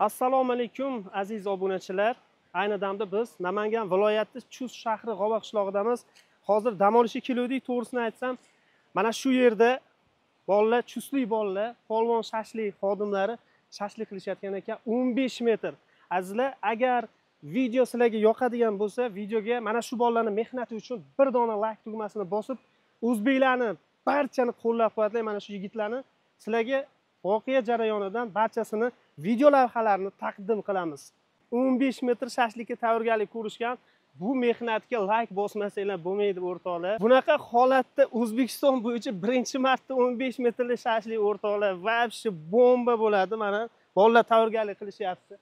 Assalomu alaykum aziz obunachilar. Ayni damda biz Namangan viloyati Chust shahri G'oba qishlog'idamiz. Hozir dam olishga keldik, to'g'risini aytsam. Mana shu yerda bolalar, chustlik bolalar, polvon shashlik xodimlari shashlik qilishayotgan ekan 15 metr. Azizlar, agar video sizlarga yoqadigan bo'lsa, videoga mana shu bolalarning mehnati uchun bir dona like tugmasini bosib, o'zbeklarni barchani qo'llab-quvvatlang, mana shu yigitlarni sizlarga voqea jarayonidan barchasini video lavhalarini taqdim qilamiz. 15 metr shashlikka tayyorgarlik ko'rishgan bu mehnatga like bosmasanglar bo'lmaydi o'rtoqlar. Bunaqa holatda O'zbekiston bo'yicha birinchi marta 15 metrli shashlik o'rtoqlar vobshe bomba bo'ladi. Mana bolalar tayyorgarlik qilishyapti.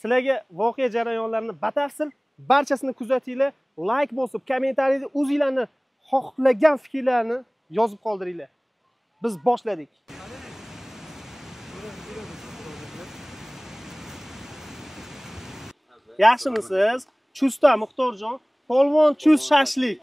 Sizlarga voqea jarayonlarini batafsil barchasini kuzatinglar, like bosib, kommentariyada o'zingizlarni xohlagan fikrlarni yozib qoldiringlar. Biz boshladik. Yaxshimisiz? Chustda Muxtorjon, polvon chust shashlik.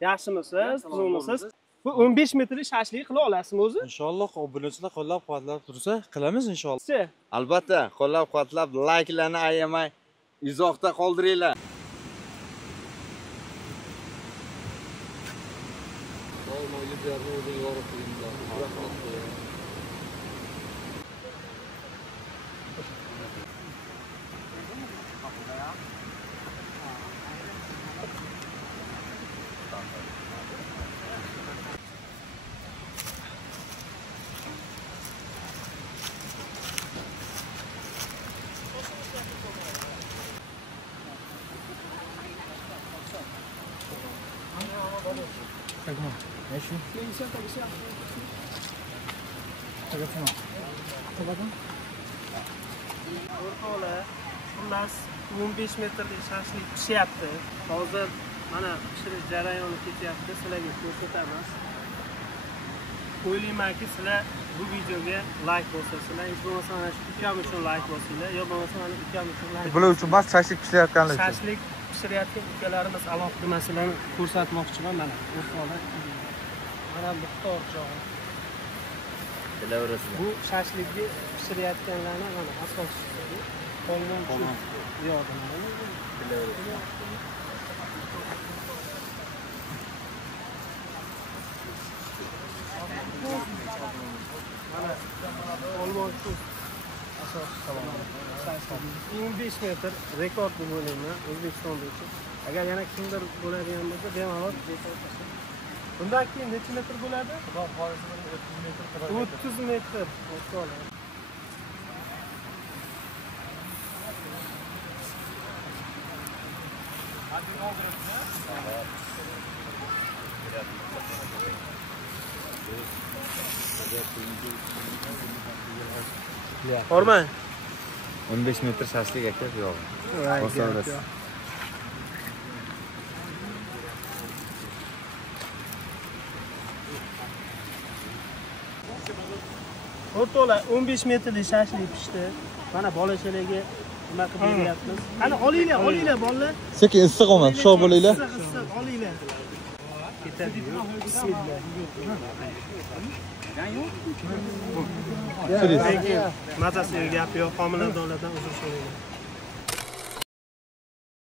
Yaxshimisiz? Tuzimisiz? Bu 15 metrli shashlik qila olasizmi o'zi? Inshaalloh obunachilar qo'llab-quvvatlab tursa, qilamiz inshaalloh. Albatta, qo'llab-quvvatlab, like-larni ayamay, izohda qoldiringlar. O'rtoqlar, xullas 15 metrli shashlik pishyapti. Hozir mana pishirish jarayoni ketyapti. Sizlarga ko'rsatamiz. O'ylaymanki, sizlar bu videoga like bosasizlar, hech bo'lmasa mana shu ukam uchun like bosinglar, yo bo'lmasa mana ukam uchun like. Bular uchun bas shashlik pishirayotganlar uchun. Shashlik pishirayotgan ukalarimiz alohida masalani ko'rsatmoqchiman mana. O'rtoqlar, mana Muxtorjon. Bu shashlikni pishirayotganlarni mana asoschisi polvon yordamida. Mana polvon asoschisi 15 metr rekord deb o'ylayman O'zbekistonda uchun. Agar yana kimdir bo'ladigan bo'lsa, bemalol bundan keyin necha metr bo'ladi? Xudo xohlasa 30 metr. O'rtoqlar. Orman 15 metr shashlik aka bu yo'q. O'rtoqlar 15 metrli shashlik pishdi. Mana bolachalarga nima qilib beryapmiz. Ana olinglar bolalar. Sekin istiqomat, shoh bo'linglar. Issiq olinglar. Ketadi. Bismillah. Mazasiga gap yo'q, homiladorlardan uzr so'rayman.